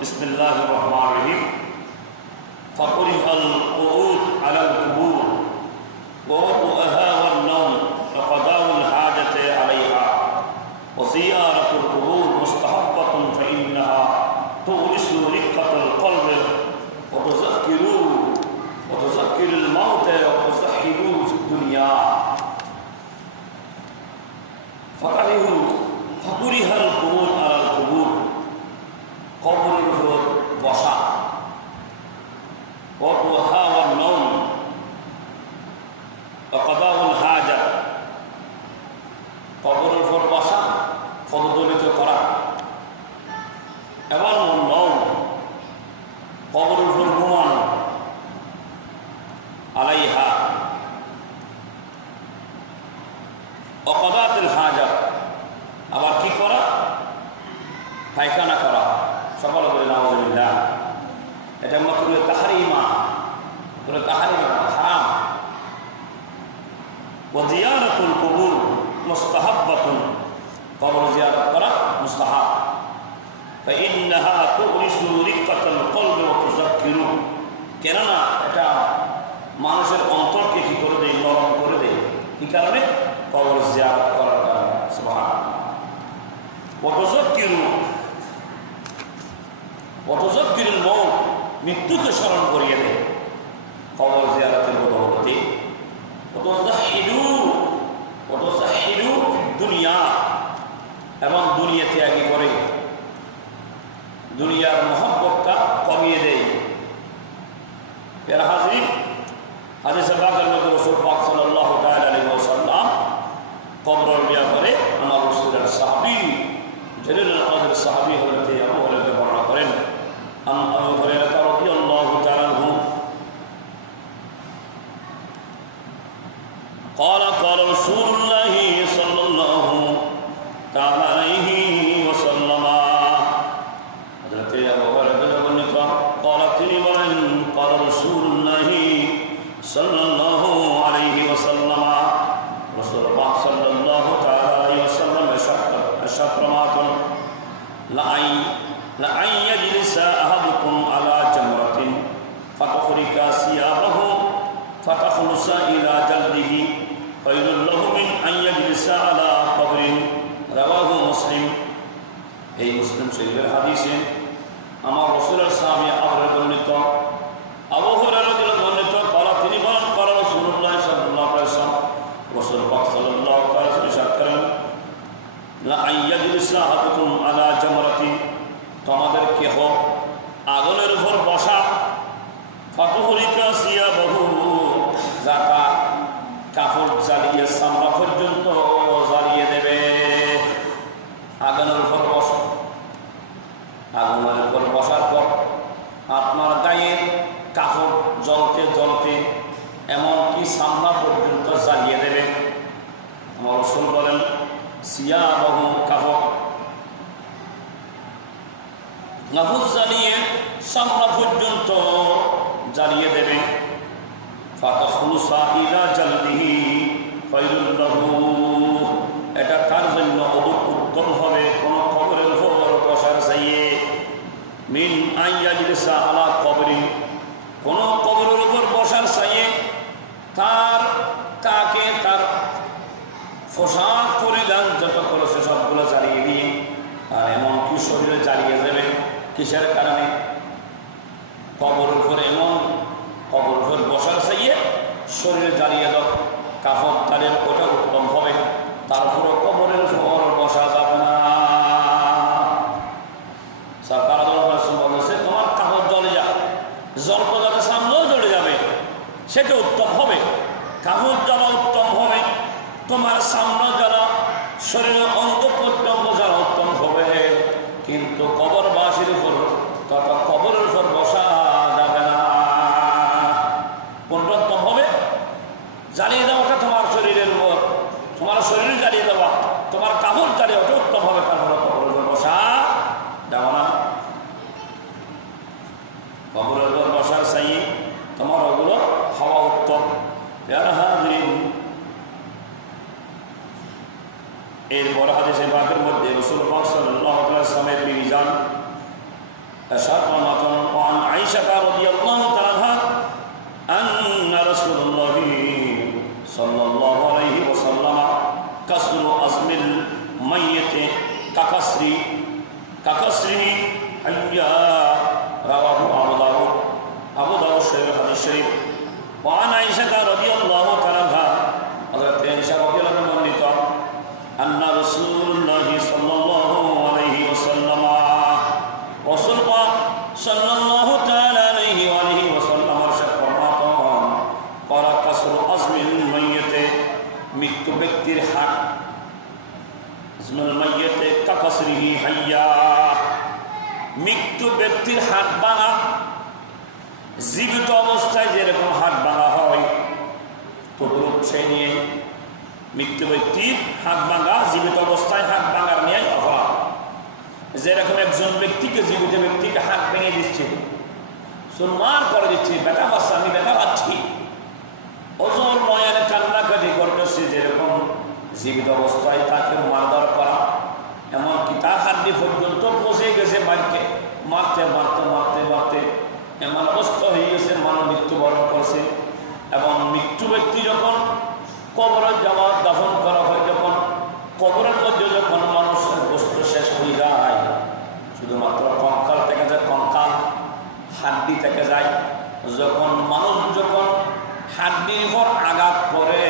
بسم الله الرحمن الرحيم. فقرئ القعود على القبور. ووضع এবং নম কবরের উপর ঘুমানো। আলাইহা। অকদাতের হাজা আবার কি করা? পায়খানা করা। সকল বলে নামজুল্লাহ এটা মাত্র তাহারিমা। পুরো তাহারিমা হারাম ও জিয়ারতুল কবুর মুস্তাহাব্বাতুন। কবর জিয়ারত করা মুস্তাহাব। فإنها تؤنس رقة القلب وتذكر কেননা এটা মানুষের অন্তরকে কি করে দেয় নরম করে দেয় কি কারণে কবর জিয়ারত করার কারণে সুবহান وتذكر وتذكر الموت মৃত্যুকে স্মরণ করিয়ে দেয় কবর জিয়ারতের বদলতে وتزهدوا وتزهدوا في الدنيا এবং দুনিয়া ত্যাগী করে দুনিয়ার মহব্বতটা কমিয়ে দেয়। এর হাজির হাদিসে বাগের মধ্যে রসুল পাক সাল্লাল্লাহু তাআলা আলাইহি حضرت ابو هريره বর্ণিত قال তিনি বলেন قال رسول الله صلى الله عليه وسلم رسول الله صلى الله تعالى عليه وسلم ارشاد فرماتن لأن لأن يجلس أحدكم على جمرة فتخرج ثيابه فتخلص إلى جلده خير له من أن يجلس على قبر رواه مسلم এই মুসলিম শরীফের হাদিসে আগুনের উপর বসা ফাতুহরিকা সিয়াবাহু যাতা কাপড় জ্বালিয়ে সামরা পর্যন্ত জ্বালিয়ে দেবে আগুনের উপর বস আগুনের উপর বসার পর আপনার গায়ে কাপড় জ্বলতে জ্বলতে এমনকি সামনা পর্যন্ত জ্বালিয়ে দেবে আমার রসুল বলেন সিয়া বহু কাপড় জ্বালিয়ে সামনা পর্যন্ত জ্বালিয়ে দেবে। এটা তার জন্য উত্তম হবে? কোন কবরের উপর বসার চাইয়ে? মিন আইয়াজিলিসা আলা কবরিন। কোন কবরের উপর বসার চাইয়ে তার তাকে তার পরিধান যত করেছে সবগুলো জ্বালিয়ে দিয়ে আর এমনকি শরীরে জ্বালিয়ে যাবে কিসের কারণে? কবর উপর এমন কবর উপর বসার চাইয়ে শরীরে জ্বালিয়ে দাও। কাপড় তাদের ওটা উত্তম হবে। তারপরে কবরের উপর বসা যাবে না। তোমার কাপড় যা সামনেও যাবে, সেটা উত্তম হবে। কাপড় জ্বালা উত্তম হবে, তোমার সামনে জ্বালা, শরীরের অঙ্গ প্রত্যঙ্গ জ্বালা উত্তম হবে। কিন্তু উপর তথা কবরের উপর বসা যাবে না। উত্তম হবে। জ্বালিয়ে দেওয়াটা তোমার শরীরের উপর। তোমার শরীর জ্বালিয়ে দেওয়া তোমার কাপড় জ্বালিয়ে ওটা উত্তম হবে তারপরে কবরের উপর বসা যাব না। কবরের উপর বসার চাই তোমার ওগুলো হওয়া উত্তম। এরপর হাদিসে বাকের মধ্যে রসুল পাক সাল্লাল্লাহু আলাইহি ওয়াসাল্লামের বিধান شرمة وعن عائشة رضي الله تعالى عنها أن رسول الله صلى الله عليه وسلم كسر أزم الميت ككسر ككسره. حيا رواه أبو داود. أبو داود الشريف الشريف. وعن عائشة رضي الله تعالى মৃত্যু ব্যক্তির হাত ভাঙা, জীবিত অবস্থায় যেরকম হাত ভাঙা হয় নিয়ে মৃত্যু ব্যক্তির হাত ভাঙা, জীবিত অবস্থায় হাত ভাঙার নিয়ে অপরাধ যেরকম একজন ব্যক্তিকে জীবিত ব্যক্তিকে হাত ভেঙে দিচ্ছে সম্মান করে দিচ্ছে, বেটা বাচ্চা, আমি বেটা পাচ্ছি ওজোর নয়নে কান্নাকাটি করতেছে, যেরকম জীবিত অবস্থায় তাকে মারধর হাড্ডি পর্যন্ত পচে গেছে মারতে মারতে মারতে মারতে মারতে। এমন অবস্থা হয়ে গেছে, মানুষ মৃত্যুবরণ করছে। এবং মৃত্যু ব্যক্তি যখন কবরে যাওয়া দাফন করা হয়, যখন কবরের মধ্যে যখন মানুষের বস্তু শেষ হয়ে যায়, শুধুমাত্র কঙ্কাল থেকে যায়, কঙ্কাল হাড্ডি থেকে যায়। যখন মানুষ যখন হাড্ডির উপর আঘাত করে,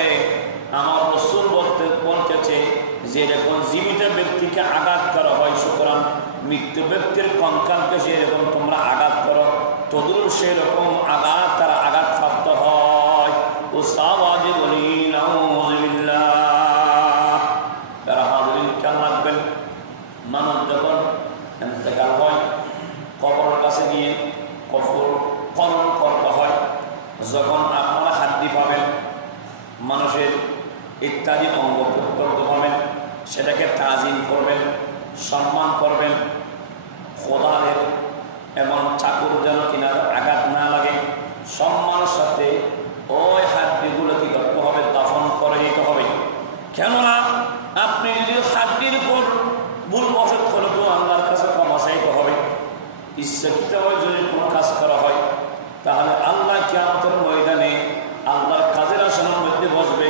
আমার রসুল বলতে বলতেছে যে এরকম জীবিত ব্যক্তিকে আঘাত মৃত্যু ব্যক্তির কঙ্কালকে সেরকম তোমরা আঘাত করো তদুর সেরকম আঘাত তারা আঘাত প্রাপ্ত হয় ও সাবাজে বলি তারা মানুষ যখন কাছে করতে হয়, যখন পাবেন, মানুষের ইত্যাদি অঙ্গ প্রত্যঙ্গ পাবেন, সেটাকে তাজিম করবেন, সম্মান করবেন খোদারের এবং চাকর যেন কিনার আঘাত না লাগে সম্মানের সাথে ওই হাড্ডিগুলো কি করতে হবে দাফন করে দিতে হবে কেননা আপনি যদি হাড্ডির উপর ভুল বসত করে তো আল্লাহর কাছে ক্ষমা চাইতে হবে ইচ্ছাকৃতভাবে যদি কোনো কাজ করা হয় তাহলে আল্লাহ কেমতের ময়দানে আল্লাহর কাজের আসনের মধ্যে বসবে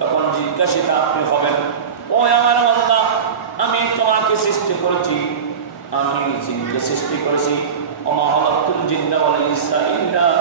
তখন জিজ্ঞাসিত আপনি হবেন ও আমার আল্লাহ আমি তোমাকে সৃষ্টি করেছি আমি জিনকে সৃষ্টি করেছি অমাহলাতুল জিন্দা বলে